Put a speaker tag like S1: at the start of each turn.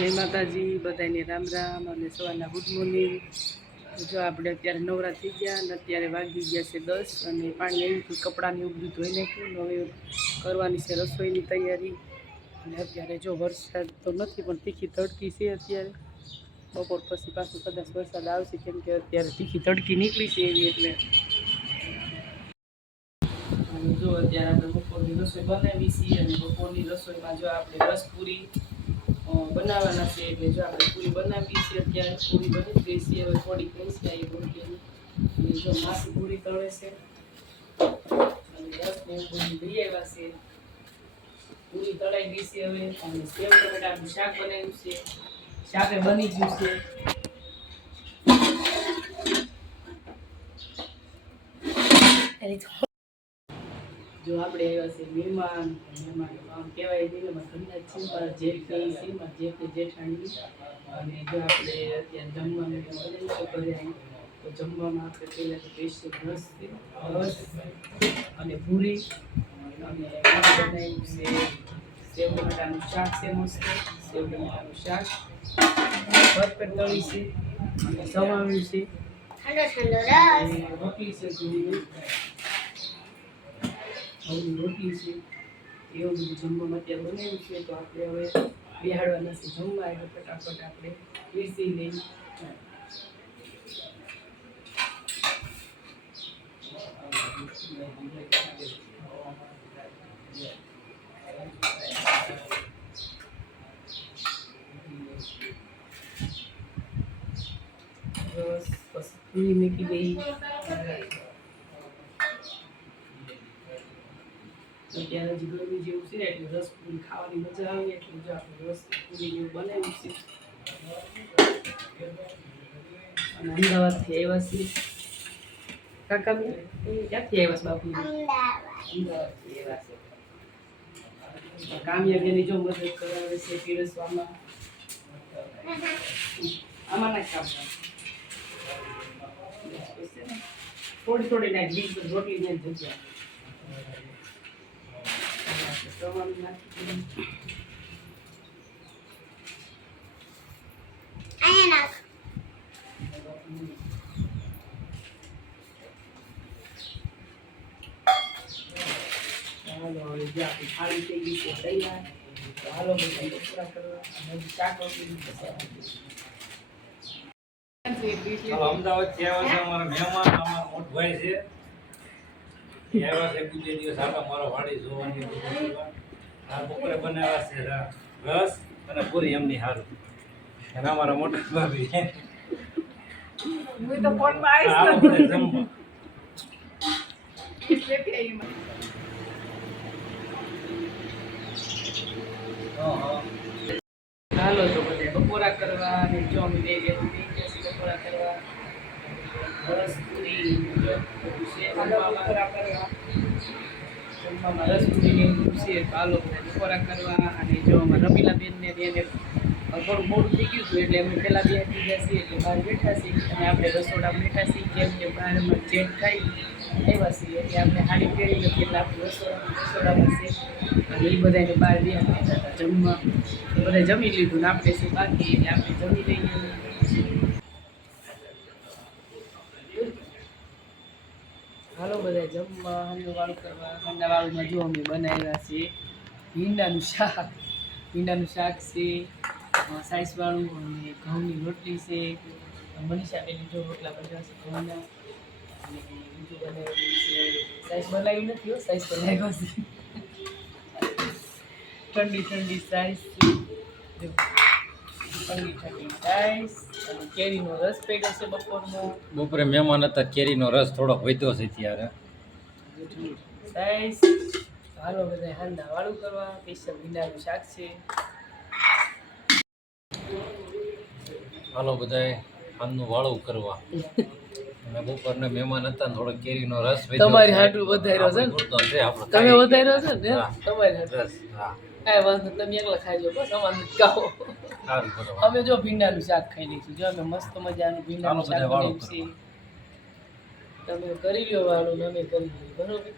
S1: જય માતાજી બધાને રામ રામ અને સવારના ગુડ મોર્નિંગ. જો આપણે અત્યારે નવરા થઈ ગયા અને અત્યારે વાગી ગયા છે દસ અને પાણી આવ્યું કપડાને બધું ધોઈ નાખ્યું. હવે કરવાની છે રસોઈની તૈયારી. અને અત્યારે જો વરસાદ તો નથી, પણ તીખી તડકી છે અત્યારે. બપોર પછી પાછું કદાચ વરસાદ આવશે, કેમ કે અત્યારે તીખી તડકી નીકળી છે એવી એટલે. જો અત્યારે આપણે બપોરની રસોઈ બનાવી છીએ અને બપોરની રસોઈમાં જો આપણે રસ પૂરી બનાવવાના છે એટલે જો આપણે પૂરી બનાવી છે અત્યારે, પૂરી બની ગઈ છે. હવે થોડી ગઈ છે એ રોટલીની જો માસી પૂરી તળે છે. અને રસ ને એવું લઈ આવ્યા છે. પૂરી તળાઈ ગઈ છે હવે. અને સેવ ટમેટાનું શાક બનાવ્યું છે. શાકે બની ગયું છે. જો આપણે આવ્યા છે મહેમાન મહેમાન આમ કહેવાય નહીં એમાં ઘરના છે મારા જેઠ છે જે ને જેઠાણી. અને જો આપણે અત્યારે જમવાનું બનાવ્યું છે તો જમવામાં આપણે પહેલાં તો સ્પેશિયલ રસ છે રસ અને ભૂરી અને બનાવ્યું છે સેવ ટમાટાનું શાક છે મસ્ત. સેવ ટમાટાનું શાક. ભરપેટ તળી છે અને સવાવ્યું છે. રોટલી છે ઘઉંની. રોટલી છે, એવું બધું જમવામાં અત્યારે બનાવ્યું છે, તો આપણે હવે બિહાડવાના છે જમવા એટલે ફટાફટ આપણે પીરસી લઈ બસ બસ અત્યારે હજી ગરમી જેવું છે, એટલે રસ પૂરી ખાવાની મજા આવે, એટલે જો આપણે રસ પૂરી જેવું બનાવ્યું છે. અને અમદાવાદથી આવ્યા છીએ. કાકા મેં ક્યાંથી આવ્યા છે બાપુ?
S2: અમદાવાદ
S1: અમદાવાદથી આવ્યા છે. કામયાબીની જો મદદ કરાવે છે પીરસવામાં. આમાં નાખ કામ થોડી થોડી નાખ બીજ રોટલી નાખ જગ્યા. ચાલો હવે જે આપણી થાળી થઈ ગઈ હાલો
S3: આવ્યા છે અમારા મહેમાન અમારા મોટભાઈ છે આવ્યા છે બીજે દિવસ. આટા મારો વાડી જોવાની આ બપોરે બનાવ્યા છે રસ અને પૂરી એમની હારું. અને અમારા મોટા ભાભી.
S1: હું તો ફોનમાં આવીશ
S3: આ બધે જમવા. હા, હા.
S1: હાલો તો બધે બપોરા કરવા અને જો અમે બે બે થઈ ગયા છીએ બપોરા કરવા રસ પૂરી જો બધું છે જમવામાં. બપોરા કરવા જમવામાં રસ ને એવું છે તો હાલો બધા બપોરા કરવા અને જો અમારા રમીલાબેન ને એને થોડું મોડું થઈ ગયું હતું એટલે અમે પહેલાં બે થઈ ગયા છીએ એટલે બહાર બેઠા છીએ અને આપણે રસોડામાં બેઠા છીએ કેમ કે બહાર અમારે જેટ થાય આવ્યા છીએ એટલે આપણે હાડી પહેરી નથી આપણે રસોડા રસોડામાં છે અને એ બધાને બહાર હતા જમવા બધા જમી લીધું ને આપણે શું બાકી એટલે આપણે જમી લઈએ હાલો બધા જમવા હંડવાળું કરવા હંડાવાળુંમાં જો અમે બનાવ્યા છે. ભીંડાનું શાક ભીંડાનું શાક છે સાઈસવાળું અને ઘઉંની રોટલી છે. મનીષાબેન જો રોટલા બધા છે ઘઉંના. અને બીજું બનાવેલું છે, સાઈસ બનાવ્યું નથી હો, સાઈસ બનાવ્યો છે. ઠંડી ઠંડી સાઈસ છે. ઠંડી ચટણી રાઈસ અને કેરીનો રસ પડ્યો છે બપોરનો.
S3: બપોરે મહેમાન હતા કેરીનો રસ થોડોક વધ્યો છે ત્યારે.
S1: રાઈસ હાલો બધા હાંડા વાળું કરવા. સ્પેશિયલ ભીંડાનું શાક છે.
S3: હાલો બધાએ હાંડનું વાળું કરવા. અને બપોરના મહેમાન હતા થોડો કેરીનો રસ
S1: તમારી. હાટું વધાર્યો છે ને? તમે વધાર્યો છે ને? તમારી
S3: રસ હા.
S1: કાંઈ વાંધો તમે એકલા ખાજો બસ અમારે
S3: કરો
S1: અમે જો ભીંડાનું શાક ખાઈ લઈશું જો અમે મસ્ત મજાનું ભીંડાનું શાક ખાઈ લઈશું તમે કરી લો વાળું અમે કરી લઈએ બરોબર?